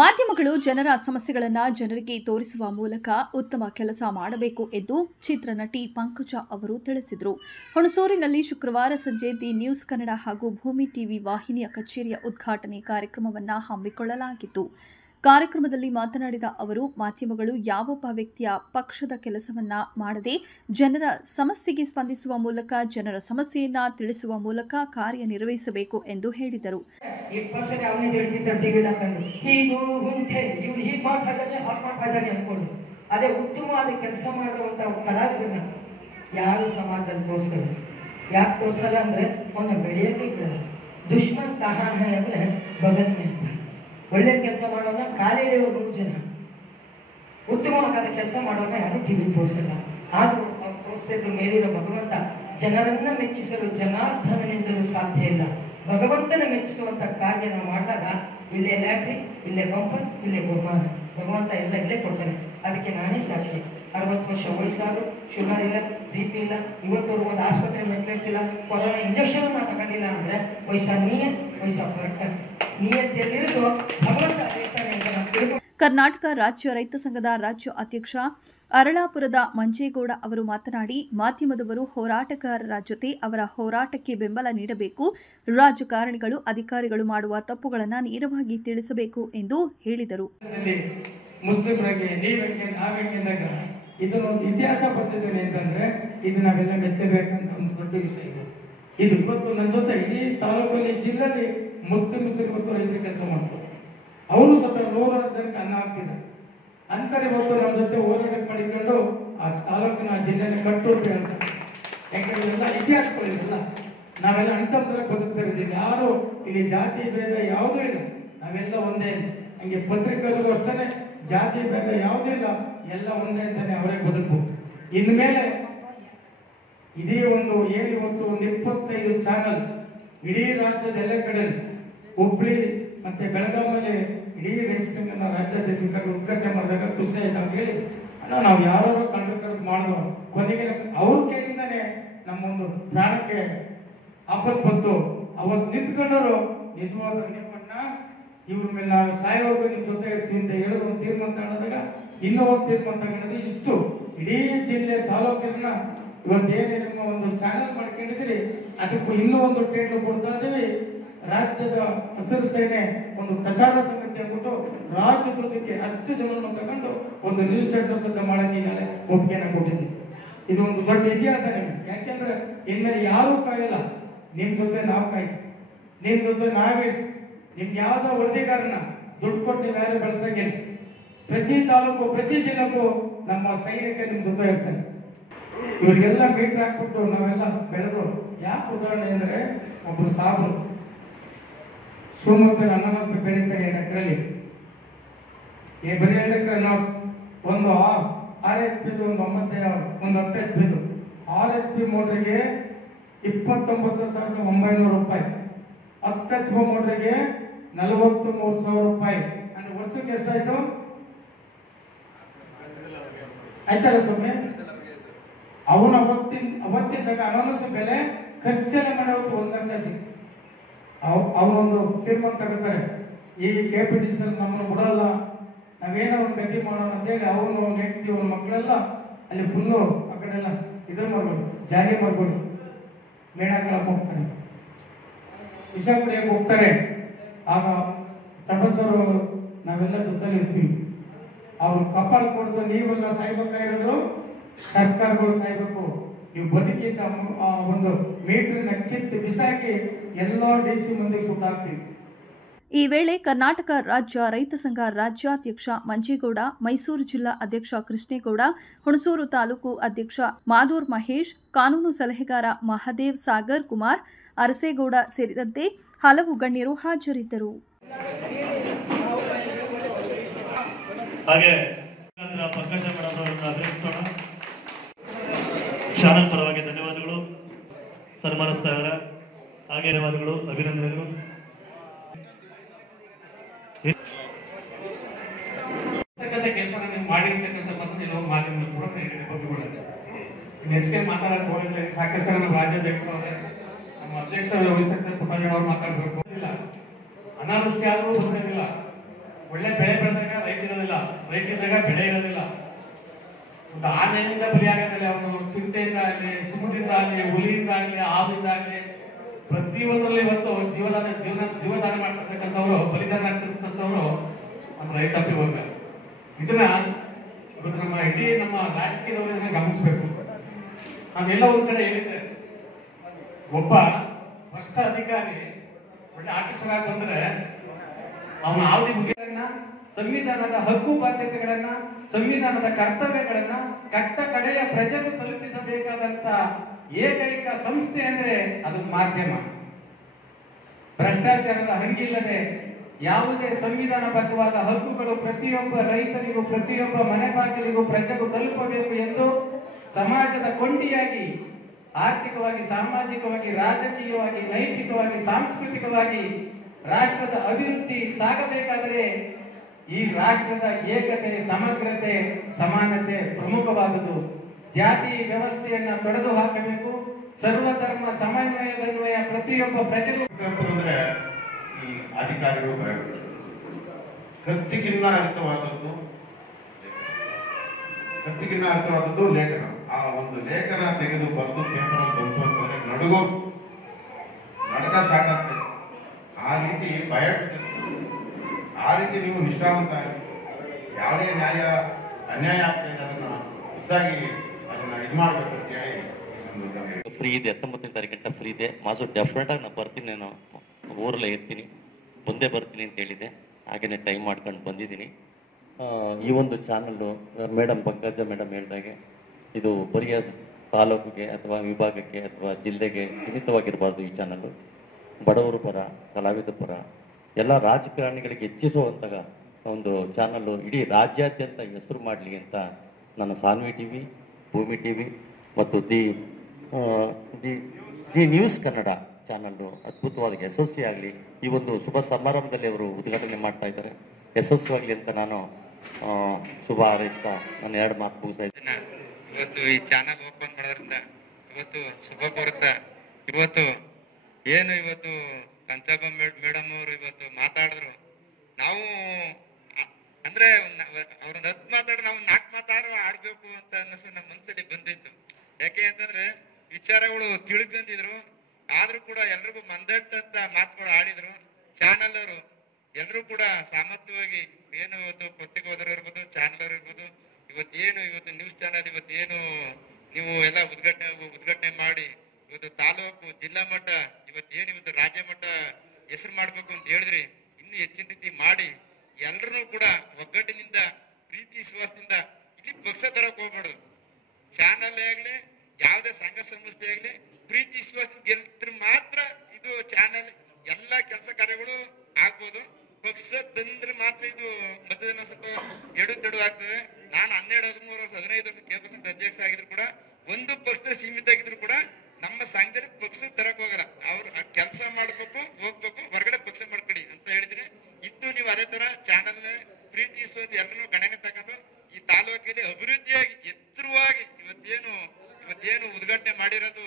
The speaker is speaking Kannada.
ಮಾಧ್ಯಮಗಳು ಜನರ ಸಮಸ್ಯೆಗಳನ್ನು ಜನರಿಗೆ ತೋರಿಸುವ ಮೂಲಕ ಉತ್ತಮ ಕೆಲಸ ಮಾಡಬೇಕು ಎಂದು ಚಿತ್ರನಟಿ ಪಂಕಜ ಅವರು ತಿಳಿಸಿದರು. ಹುಣಸೂರಿನಲ್ಲಿ ಶುಕ್ರವಾರ ಸಂಜೆ ದಿ ನ್ಯೂಸ್ ಕನ್ನಡ ಹಾಗೂ ಭೂಮಿ ಟಿವಿ ವಾಹಿನಿಯ ಕಚೇರಿಯ ಉದ್ಘಾಟನೆ ಕಾರ್ಯಕ್ರಮವನ್ನು ಹಮ್ಮಿಕೊಳ್ಳಲಾಗಿತ್ತು. ಕಾರ್ಯಕ್ರಮದಲ್ಲಿ ಮಾತನಾಡಿದ ಅವರು, ಮಾಧ್ಯಮಗಳು ಯಾವೊಬ್ಬ ವ್ಯಕ್ತಿಯ ಪಕ್ಷದ ಕೆಲಸವನ್ನ ಮಾಡದೆ ಜನರ ಸಮಸ್ಯೆಗೆ ಸ್ಪಂದಿಸುವ ಮೂಲಕ ಜನರ ಸಮಸ್ಯೆಯನ್ನ ತಿಳಿಸುವ ಮೂಲಕ ಕಾರ್ಯನಿರ್ವಹಿಸಬೇಕು ಎಂದು ಹೇಳಿದರು. ಅದೇ ಉತ್ತಮವಾದ ಕೆಲಸ ಮಾಡುವಂತ ಕಲಾವಿದರನ್ನ ಯಾರು ಸಮಾಜದಲ್ಲಿ ತೋರಿಸಲ್ಲ. ಯಾಕೆ ತೋರಿಸಲ್ಲ ಅಂದ್ರೆ ಅವನ್ನ ಬೆಳೆಯಕ್ಕೆ ಬಿಡಲ್ಲ. ದುಶ್ಮನ್ ಕಹಾ ಹೈ ಅಂದ್ರೆ ಬಗಲ್ ಮೇ ಅಂತ. ಒಳ್ಳೆ ಕೆಲಸ ಮಾಡೋಣ ಕಾಲೇಜ್ 100 ಜನ, ಉತ್ತಮವಾದ ಕೆಲಸ ಮಾಡೋಣ ಯಾರು ಟಿವಿ ತೋರಿಸಲ್ಲ. ಆದ್ರೂ ಅವ್ರು ತೋರಿಸ್ತಿದ್ರು ಮೇಲಿರೋ ಭಗವಂತ ಜನರನ್ನ ಮೆಚ್ಚಿಸಲು ಜನಾರ್ದನನಿಂದಲೂ ಸಾಧ್ಯ ಇಲ್ಲ. ಭಗವಂತನ ಮೆಚ್ಚಿಸುವಂತ ಕಾರ್ಯ ನಾವು ಮಾಡಿದಾಗ ಇಲ್ಲೇ ಲ್ಯಾಟ್ರಿ, ಇಲ್ಲೇ ಬಂಪರ್, ಇಲ್ಲೇ ಬಹುಮಾನ, ಭಗವಂತ ಎಲ್ಲ ಇಲ್ಲೇ ಕೊಡ್ತಾನೆ. ಅದಕ್ಕೆ ನಾನೇ ಸಾಕ್ಷಿ. 60 ವರ್ಷ ವಯಸ್ಸಾದ್ರು ಶುಗರ್ ಇಲ್ಲ, BP ಇಲ್ಲ, ಇವತ್ತವರೆಗೂ ಒಂದು ಆಸ್ಪತ್ರೆ ಮೆಟ್ಲಿರ್ತಿಲ್ಲ, ಕೊರೋನಾ ಇಂಜೆಕ್ಷನ್ ನಾ ತಗೊಂಡಿಲ್ಲ ಅಂದ್ರೆ ವಯಸ್ಸಾ ಕರೆಕ್ಟ್ ನೀಯತ್ತಿರುವುದು ಭಗವಂತ. ಕರ್ನಾಟಕ ರಾಜ್ಯ ರೈತ ಸಂಘದ ರಾಜ್ಯ ಅಧ್ಯಕ್ಷ ಅರಳಾಪುರದ ಮಂಜೇಗೌಡ ಅವರು ಮಾತನಾಡಿ, ಮಾಧ್ಯಮದವರು ಹೋರಾಟಗಾರರ ಜೊತೆ ಅವರ ಹೋರಾಟಕ್ಕೆ ಬೆಂಬಲ ನೀಡಬೇಕು. ರಾಜಕಾರಣಿಗಳು, ಅಧಿಕಾರಿಗಳು ಮಾಡುವ ತಪ್ಪುಗಳನ್ನು ನೇರವಾಗಿ ತಿಳಿಸಬೇಕು ಎಂದು ಹೇಳಿದರು. ಮುಸ್ಲಿಮರಿಗೆ ನೀವೆಂಗೆ ನಾವೆಂಗೆಂದಾಗ ಇದನ್ನೊಂದು ಇತಿಹಾಸ ಬರ್ತಿದ್ದೇನೆ ಅಂತಂದ್ರೆ ಇದು ನಾವೆಲ್ಲ ಮೆಚ್ಚಬೇಕಂತ ಒಂದು ದೊಡ್ಡ ವಿಷಯ ಇದೆ. ಇದು ಇವತ್ತು ನನ್ನ ಜೊತೆ ಇಡೀ ತಾಲೂಕಲ್ಲಿ ಜಿಲ್ಲೆಯಲ್ಲಿ ಮುಸ್ಲಿಮ್ಸ್ ಇವತ್ತು ರೈತರ ಕೆಲಸ ಮಾಡ್ತಾರೆ. ಅವರು ಸತ 100 ಜನಕ್ಕೆ ಅನ್ನ ಹಾಕ್ತಿದ್ದಾರೆ. ಅಂತಾರೆ ಇವತ್ತು ನಮ್ಮ ಜೊತೆ ಹೋರಾಟ ಮಾಡಿಕೊಂಡು ಆ ತಾಲೂಕಿನ ಜಿಲ್ಲೆನ ಕಟ್ಟುತ್ತೆ ಅಂತ. ಯಾಕಂದ್ರೆ ಎಲ್ಲ ಇತಿಹಾಸಗಳಿಲ್ಲ. ನಾವೆಲ್ಲ ಅಣ್ತಂದ್ರೆ ಬದುಕ್ತಾ ಇದ್ದೀವಿ. ಯಾರು ಇಲ್ಲಿ ಜಾತಿ ಭೇದ ಯಾವುದೂ ಇಲ್ಲ, ನಾವೆಲ್ಲ ಒಂದೇ. ಹಂಗೆ ಪತ್ರಿಕರಿಗೂ ಅಷ್ಟೇ ಜಾತಿ ಭೇದ ಯಾವುದೂ ಇಲ್ಲ, ಎಲ್ಲ ಒಂದೇ ಅಂತಾನೆ ಅವರೇ ಬದುಕು. ಇನ್ಮೇಲೆ ಇದೇ ಒಂದು ಇವತ್ತು ಒಂದು 25 ಚಾನಲ್ ಇಡೀ ರಾಜ್ಯದ ಎಲ್ಲ ಕಡೆ, ಹುಬ್ಳಿ ಮತ್ತೆ ಬೆಳಗಾವಿಯಲ್ಲಿ ಇಡೀ ರೈತ ಸಂಘನ ರಾಜ್ಯಾಧ್ಯಕ್ಷ ಉದ್ಘಾಟನೆ ಮಾಡಿದಾಗ ಖುಷಿ ಆಯ್ತು. ಹೇಳಿ ಅಣ್ಣ, ನಾವು ಯಾರು ಕರೆದು ಮಾಡಿದ್ರು, ಕೊನೆಗೆ ಅವ್ರ ಕೈಯಿಂದಾನೆ ನಮ್ಮೊಂದು ಪ್ರಾಣಕ್ಕೆ ಆಪತ್ತು ಬಂತು. ಅವತ್ತು ನಿಂತ್ಕೊಂಡರು ನಿಜವಾದ ನಿಮ್ಮನ್ನ ಇವ್ರ ಮೇಲೆ ನಾವು ಸಾಯೋವರೆಗೂ ನಿಮ್ ಜೊತೆ ಇರ್ತೀವಿ ಅಂತ ಹೇಳೋದು ಒಂದು ತೀರ್ಮಾನ ತಗೊಂಡಾಗ ಇನ್ನೂ ಒಂದು ತೀರ್ಮಾನ ತಗೊಂಡಿದ್ರೆ ಇಷ್ಟು ಇಡೀ ಜಿಲ್ಲೆ ತಾಲೂಕಿನ ಇವತ್ತೇನೇ ನಿಮ್ಮ ಒಂದು ಚಾನೆಲ್ ಮಾಡ್ಕೊಂಡಿದ್ದೀರಿ, ಅದಕ್ಕೂ ಇನ್ನೂ ಒಂದು ಟೇಟ್ಲು ಕೊಡ್ತಾ ಇದ್ದೀವಿ. ರಾಜ್ಯದ ಹಸಿರು ಸೇನೆ ಒಂದು ಪ್ರಚಾರ ಸಂಗತಿ ಅಂದ್ಬಿಟ್ಟು ರಾಜ್ಯದೊಂದಕ್ಕೆ ಅಷ್ಟು ಜನರನ್ನು ತಗೊಂಡು ಒಂದು ನ್ಯೂಸ್ ಥಿಯೇಟರ್ ಜೊತೆ ಮಾಡಕ್ಕೆ ಈಗಾಗಲೇ ಒಪ್ಪಿಗೆಯನ್ನು ಕೊಟ್ಟಿದ್ದೀವಿ. ಇದು ಒಂದು ದೊಡ್ಡ ಇತಿಹಾಸ ನಿಮ್ಗೆ. ಯಾಕೆಂದ್ರೆ ಇನ್ಮೇಲೆ ಯಾರೂ ಕಾಯಿಲ್ಲ, ನಿಮ್ ಜೊತೆ ನಾವು ಕಾಯ್ತು, ನಿಮ್ ಜೊತೆ ನಾವಿಟ್ಟು, ನಿಮ್ಗೆ ಯಾವ್ದೋ ವರದಿಗಾರನ ದುಡ್ಡು ಕೊಟ್ಟು ನೀವು ಯಾರು ಬೆಳೆಸಂಗಿಲ್ಲ. ಪ್ರತಿ ತಾಲೂಕು ಪ್ರತಿ ಜಿಲ್ಲೆಗೂ ನಮ್ಮ ಸೈನಿಕ ನಿಮ್ ಜೊತೆ ಇರ್ತಾನೆ. ಇವ್ರಿಗೆಲ್ಲ ಮೀಟರ್ ಹಾಕ್ಬಿಟ್ಟು ನಾವೆಲ್ಲ ಬೆಳೆದು. ಯಾಕೆ ಉದಾಹರಣೆ ಅಂದ್ರೆ, ಒಬ್ರು ಸಾಬ್ರು ಶಿವಮೊಗ್ಗದಲ್ಲಿ ಅನಾನಸ್ ಬೆಳೀತಾರೆ 2 ಎಕರೆಯಲ್ಲಿ. ಬರೀ 2 ಎಕರೆ ಅನಾನಸ್ ಒಂದು 6 HP, ಒಂದು 10 HP. 6 HP ಮೋಟ್ರಿಗೆ 29,900 ರೂಪಾಯಿ, 10 HP ಮೋಟ್ರಿಗೆ 43,000 ರೂಪಾಯಿ. ಅಂದ್ರೆ ವರ್ಷಕ್ಕೆ ಎಷ್ಟಾಯ್ತು ಆಯ್ತಲ್ಲ ಸ್ವಾಮಿ? ಅವನ ಅವತ್ತಿದ್ದಾಗ ಅನಾನಸ್ ಬೆಲೆ ಖರ್ಚೆಲ್ಲ ಮಾಡೋದು 1 ಲಕ್ಷ ಸಿಕ್ತು. ಅವನೊಂದು ತೀರ್ಮಾನ ತಗೋತಾರೆ, ಈ KPTC ನಮ್ಮನ್ನು ಬಿಡಲ್ಲ, ನಾವೇನೋ ಒಂದು ಗತಿ ಮಾಡೋಣ ಅಂತೇಳಿ ಅವನು ಹೆಂಡತಿ ಅವನ ಮಕ್ಕಳೆಲ್ಲ ಅಲ್ಲಿ ಫುಲ್ಲು ಆ ಕಡೆ ಎಲ್ಲ ಇದ್ರ ಮಾಡ್ಬೋದು, ಜಾರಿ ಮಾಡ್ಬೋದು, ಮೇಣಾಕಳಕ್ಕೆ ಹೋಗ್ತಾರೆ, ವಿಷ ಕುಡಿಯಕ್ಕೆ ಹೋಗ್ತಾರೆ. ಆಗ ಪ್ರೊಫೆಸರ್ ನಾವೆಲ್ಲ ಜೊತೆಲಿ ಇರ್ತೀವಿ. ಅವ್ರು ಕಪಾಲ್ ಕೊಡ್ದು ನೀವೆಲ್ಲ ಸಾಯ್ಬೇಕಾಗಿರೋದು, ಸರ್ಕಾರಗಳು ಸಾಯ್ಬೇಕು, ನೀವು ಬದುಕಿದ್ದ ಒಂದು ಮೀಟರ್ನ ಕಿತ್ತು ಬಿಸಾಕಿ ಎಲ್ಲ DC ಮಂದಿಗೆ ಸುಟ್ಟಾಕ್ತೀವಿ. ಈ ವೇಳೆ ಕರ್ನಾಟಕ ರಾಜ್ಯ ರೈತ ಸಂಘ ರಾಜ್ಯಾಧ್ಯಕ್ಷ ಮಂಜೇಗೌಡ, ಮೈಸೂರು ಜಿಲ್ಲಾ ಅಧ್ಯಕ್ಷ ಕೃಷ್ಣೇಗೌಡ, ಹುಣಸೂರು ತಾಲೂಕು ಅಧ್ಯಕ್ಷ ಮಾದೂರ್ ಮಹೇಶ್, ಕಾನೂನು ಸಲಹೆಗಾರ ಮಹದೇವ್ ಸಾಗರ್ ಕುಮಾರ್, ಅರಸೇಗೌಡ ಸೇರಿದಂತೆ ಹಲವು ಗಣ್ಯರು ಹಾಜರಿದ್ದರು. ಚಾನಲ್ ಪರವಾಗಿ ಧನ್ಯವಾದಗಳು, ಸನ್ಮಾನಿಸ್ತಾ ಇದ್ದಾರೆ. ಹಾಗೆ ಧನ್ಯವಾದಗಳು, ಅಭಿನಂದನೆಗಳು. ಕೆಲಸ ನೀವು ಮಾಡಿರ್ತಕ್ಕಂಥ ಮಾಧ್ಯಮದ ಕೂಡ ಹೆಚ್ಚಿಗೆ ಮಾತಾಡಕ್ಕೆ ಹೋಗಿಲ್ಲ. ಸಾಕಷ್ಟು ನಮ್ಮ ರಾಜ್ಯಾಧ್ಯಕ್ಷರವ್ರೆ, ನಮ್ಮ ಅಧ್ಯಕ್ಷರು ವಹಿಸ್ತಕ್ಕಂಥ ಪುಟ್ಟರಾಜ್ ಅವರು ಮಾತಾಡಬೇಕು. ಅನಾವೃಷ್ಟಿ ಆದರೂ ಬರೋದಿಲ್ಲ, ಒಳ್ಳೆ ಬೆಳೆ ಬೆಳೆದಾಗ ರೈತ ಇರೋದಿಲ್ಲ, ರೈತ ಇದ್ದಾಗ ಬೆಳೆ ಇರೋದಿಲ್ಲ. ಒಂದು ಆನೆಯಿಂದ ಬಲಿಯಾಗೋದಿಲ್ಲ, ಅವನು ಚಿರತೆಯಿಂದ ಆಗಲಿ, ಸಿಂಹದಿಂದ ಆಗಲಿ, ಹುಲಿಯಿಂದ ಆಗಲಿ, ಹಾವಿಂದ ಆಗಲಿ, ಪ್ರತಿಯೊಂದರಲ್ಲಿ ಇವತ್ತು ಜೀವದಾನ ಮಾಡ್ತಿರ್ತಕ್ಕಂಥವ್ರು, ಬಲಿದಾನ ಆಗ್ತಿರ್ತಕ್ಕಂಥವ್ರು ನಮ್ಮ ರೈತಾಪಿ ವರ್ಗ. ಇದನ್ನ ಇವತ್ತು ನಮ್ಮ ಇಡೀ ನಮ್ಮ ರಾಜಕೀಯದವರು ಇದನ್ನ ಗಮನಿಸಬೇಕು. ನಾನೆಲ್ಲ ಒಂದ್ ಕಡೆ ಹೇಳಿದ್ದೆ, ಒಬ್ಬ ಭ್ರಷ್ಟ ಅಧಿಕಾರಿ ಒಳ್ಳೆ ಆಫೀಸರ್ ಆಗಿ ಬಂದ್ರೆ ಅವನ ಅವಧಿ ಮುಗಿಯನ್ನ, ಸಂವಿಧಾನದ ಹಕ್ಕು ಬಾಧ್ಯತೆಗಳನ್ನ, ಸಂವಿಧಾನದ ಕರ್ತವ್ಯಗಳನ್ನ ಕಟ್ಟ ಕಡೆಯ ಪ್ರಜೆಗೂ ತಲುಪಿಸಬೇಕಾದಂತ ಏಕೈಕ ಸಂಸ್ಥೆ ಅಂದ್ರೆ ಅದು ಮಾಧ್ಯಮ. ಭ್ರಷ್ಟಾಚಾರದ ಹಂಗಿಲ್ಲದೆ ಯಾವುದೇ ಸಂವಿಧಾನಬದ್ಧವಾದ ಹಕ್ಕುಗಳು ಪ್ರತಿಯೊಬ್ಬ ರೈತನಿಗೂ, ಪ್ರತಿಯೊಬ್ಬ ಮನೆ ಬಾಗಿಲಿಗೂ, ಪ್ರಜೆಗೂ ತಲುಪಬೇಕು ಎಂದು ಸಮಾಜದ ಕೊಂಡಿಯಾಗಿ ಆರ್ಥಿಕವಾಗಿ, ಸಾಮಾಜಿಕವಾಗಿ, ರಾಜಕೀಯವಾಗಿ, ನೈತಿಕವಾಗಿ, ಸಾಂಸ್ಕೃತಿಕವಾಗಿ ರಾಷ್ಟ್ರದ ಅಭಿವೃದ್ಧಿ ಸಾಗಬೇಕಾದರೆ ಈ ರಾಷ್ಟ್ರದ ಏಕತೆ, ಸಮಗ್ರತೆ, ಸಮಾನತೆ ಪ್ರಮುಖವಾದುದು. ಜಾತಿ ವ್ಯವಸ್ಥೆಯನ್ನ ತೊಡೆದು ಹಾಕಬೇಕು. ಸರ್ವಧರ್ಮ ಸಮನ್ವಯದನ್ವಯ ಪ್ರತಿಯೊಬ್ಬ ಪ್ರಜೆಗೂ ಅಂದ್ರೆ ಈ ಅಧಿಕಾರಿಗಳು ಬರಬೇಕು. ಕತ್ತಿಗಿನ್ನ ಅರ್ಥವಾದದ್ದು ಲೇಖನ. ಆ ಒಂದು ಲೇಖನ ತೆಗೆದು ಬರೆದು ಪೇಪರ್ ಬಂತು ಅಂತಂದ್ರೆ ನಡಕ ಸ್ಟಾರ್ಟ್ ಆಗ್ತದೆ. ಆ ರೀತಿ ಭಯ, ಆ ರೀತಿ ನೀವು ನಿಷ್ಠಾವಂತ ಯಾವುದೇ ಅನ್ಯಾಯ ಆಗ್ತದೆ ಅದನ್ನ ಖುದ್ದಾಗಿ ಅದನ್ನ ಇದು ಮಾಡ್ಬೇಕು ಅಂತ ಹೇಳಿ ಫ್ರೀ ಇದೆ. 19ನೇ ತಾರೀಕಿಂದ ಫ್ರೀ ಇದೆ. ಮಾಸು ಡೆಫಿನೆಟ್ ಆಗಿ ನಾನು ಬರ್ತೀನಿ, ನಾನು ಊರಲ್ಲೇ ಇರ್ತೀನಿ, ಮುಂದೆ ಬರ್ತೀನಿ ಅಂತ ಹೇಳಿದೆ. ಹಾಗೇನೆ ಟೈಮ್ ಮಾಡ್ಕೊಂಡು ಬಂದಿದ್ದೀನಿ. ಈ ಒಂದು ಚಾನಲ್ಲು ಮೇಡಮ್ ಪಂಕಜ ಮೇಡಮ್ ಹೇಳಿದಾಗೆ ಇದು ಬರೀ ತಾಲೂಕಿಗೆ ಅಥವಾ ವಿಭಾಗಕ್ಕೆ ಅಥವಾ ಜಿಲ್ಲೆಗೆ ಸೀಮಿತವಾಗಿರಬಾರ್ದು. ಈ ಚಾನಲ್ಲು ಬಡವರು ಪರ, ಕಲಾವಿದ ಪರ, ಎಲ್ಲ ರಾಜಕಾರಣಿಗಳಿಗೆ ಹೆಚ್ಚಿಸುವಂತಹ ಒಂದು ಚಾನಲ್ಲು ಇಡೀ ರಾಜ್ಯಾದ್ಯಂತ ಹೆಸರು ಮಾಡಲಿ ಅಂತ ನಾನು ಸಾನ್ವಿ ಟಿವಿ, ಭೂಮಿ ಟಿವಿ ಮತ್ತು ದಿ ನ್ಯೂಸ್ ಕನ್ನಡ ಚಾನಲ್ಲು ಅದ್ಭುತವಾದ ಯಶಸ್ವಿ ಆಗಲಿ. ಈ ಒಂದು ಶುಭ ಸಮಾರಂಭದಲ್ಲಿ ಅವರು ಉದ್ಘಾಟನೆ ಮಾಡ್ತಾ ಇದ್ದಾರೆ. ಯಶಸ್ವಿಯಾಗಲಿ ಅಂತ ನಾನು ಶುಭ ಹಾರೈಸ್ತಾ ನಾನು 2 ಮಾತು ಮುಗಿಸ್ತಾ ಇದ್ದೀನಿ. ಇವತ್ತು ಈ ಚಾನಲ್ ಓಪನ್ ಮಾಡೋದ್ರಿಂದ ಇವತ್ತು ಶುಭ ಬರುತ್ತೆ. ಇವತ್ತು ಪಂಚಾಬ ಮೇಡಮ್ ಅವರು ಇವತ್ತು ಮಾತಾಡಿದ್ರು. ನಾವು ಅಂದ್ರೆ ಅವ್ರ 10 ಮಾತಾಡಿ ನಾವು 4 ಮಾತಾಡೋ ಆಡ್ಬೇಕು ಅಂತ ಅನ್ನಿಸು ನಮ್ಮ ಮನಸ್ಸಲ್ಲಿ ಬಂದಿತ್ತು. ಯಾಕೆ ಅಂತಂದ್ರೆ ವಿಚಾರಗಳು ತಿಳಿದು ಬಂದಿದ್ರು. ಆದ್ರೂ ಕೂಡ ಎಲ್ರಿಗೂ ಮಂದಟ್ಟಂತ ಮಾತುಗಳು ಆಡಿದ್ರು. ಚಾನಲ್ ಅವರು ಎಲ್ರೂ ಕೂಡ ಸಾಮರ್ಥ್ಯವಾಗಿ ಏನು ಇವತ್ತು ಪತ್ರಿಕೋದರು ಇರ್ಬೋದು, ಚಾನಲ್ ಅವರು ಇರ್ಬೋದು, ಇವತ್ತು ನ್ಯೂಸ್ ಚಾನಲ್ ಇವತ್ತೇನು ನೀವು ಎಲ್ಲ ಉದ್ಘಾಟನೆ ಮಾಡಿ ಇವತ್ತು ತಾಲೂಕು, ಜಿಲ್ಲಾ ಮಟ್ಟ, ಇವತ್ತು ರಾಜ್ಯ ಮಟ್ಟ ಹೆಸರು ಮಾಡ್ಬೇಕು ಅಂತ ಹೇಳಿದ್ರಿ. ಇನ್ನೂ ಹೆಚ್ಚಿನ ರೀತಿ ಮಾಡಿ ಎಲ್ರೂ ಕೂಡ ಒಗ್ಗಟ್ಟಿನಿಂದ, ಪ್ರೀತಿ ವಿಶ್ವಾಸದಿಂದ, ಇಲ್ಲಿ ಪಕ್ಷ ತರಕ್ ಹೋಗ್ಬಾರ್ದು. ಚಾನಲ್ ಆಗ್ಲಿ, ಯಾವುದೇ ಸಂಘ ಸಂಸ್ಥೆ ಆಗ್ಲಿ, ಪ್ರೀತಿ ವಿಶ್ವಾಸ ಗೆಲ್ತ್ರೆ ಮಾತ್ರ ಇದು ಚಾನಲ್ ಎಲ್ಲಾ ಕೆಲಸ ಕಾರ್ಯಗಳು ಆಗ್ಬೋದು. ಪಕ್ಷ ತಂದ್ರೆ ಮಾತ್ರ ಇದು ಮಧ್ಯದಲ್ಲಿ ಸ್ವಲ್ಪ ಎಡು ಆಗ್ತದೆ. ನಾನು 12, 13 ವರ್ಷ, 15 ವರ್ಷ ಕೆಪಿಸಿಸಿ ಅಧ್ಯಕ್ಷ ಆಗಿದ್ರು ಕೂಡ ಒಂದು ಪಕ್ಷದಲ್ಲಿ ಸೀಮಿತ ಆಗಿದ್ರು ಕೂಡ ನಮ್ಮ ಸಂಘದಲ್ಲಿ ಪಕ್ಷ ತರಕ್ ಹೋಗಲ್ಲ. ಅವ್ರು ಕೆಲಸ ಮಾಡ್ಬೇಕು, ಹೋಗ್ಬೇಕು, ಹೊರಗಡೆ ಪಕ್ಷ ಮಾಡ್ಕೊಡಿ ಅಂತ ಹೇಳಿದ್ರೆ ಇತ್ತು. ನೀವು ಅದೇ ತರ ಚಾನಲ್ ಪ್ರೀತಿ ವಿಶ್ವಾಸ ಎಲ್ಲರೂ ಗಣನೆ ತಗೊಂಡು ಈ ತಾಲೂಕಿನಲ್ಲಿ ಅಭಿವೃದ್ಧಿಯಾಗಿ ಎತ್ತರವಾಗಿ ಇವತ್ತೇನು ಉದ್ಘಾಟನೆ ಮಾಡಿರೋದು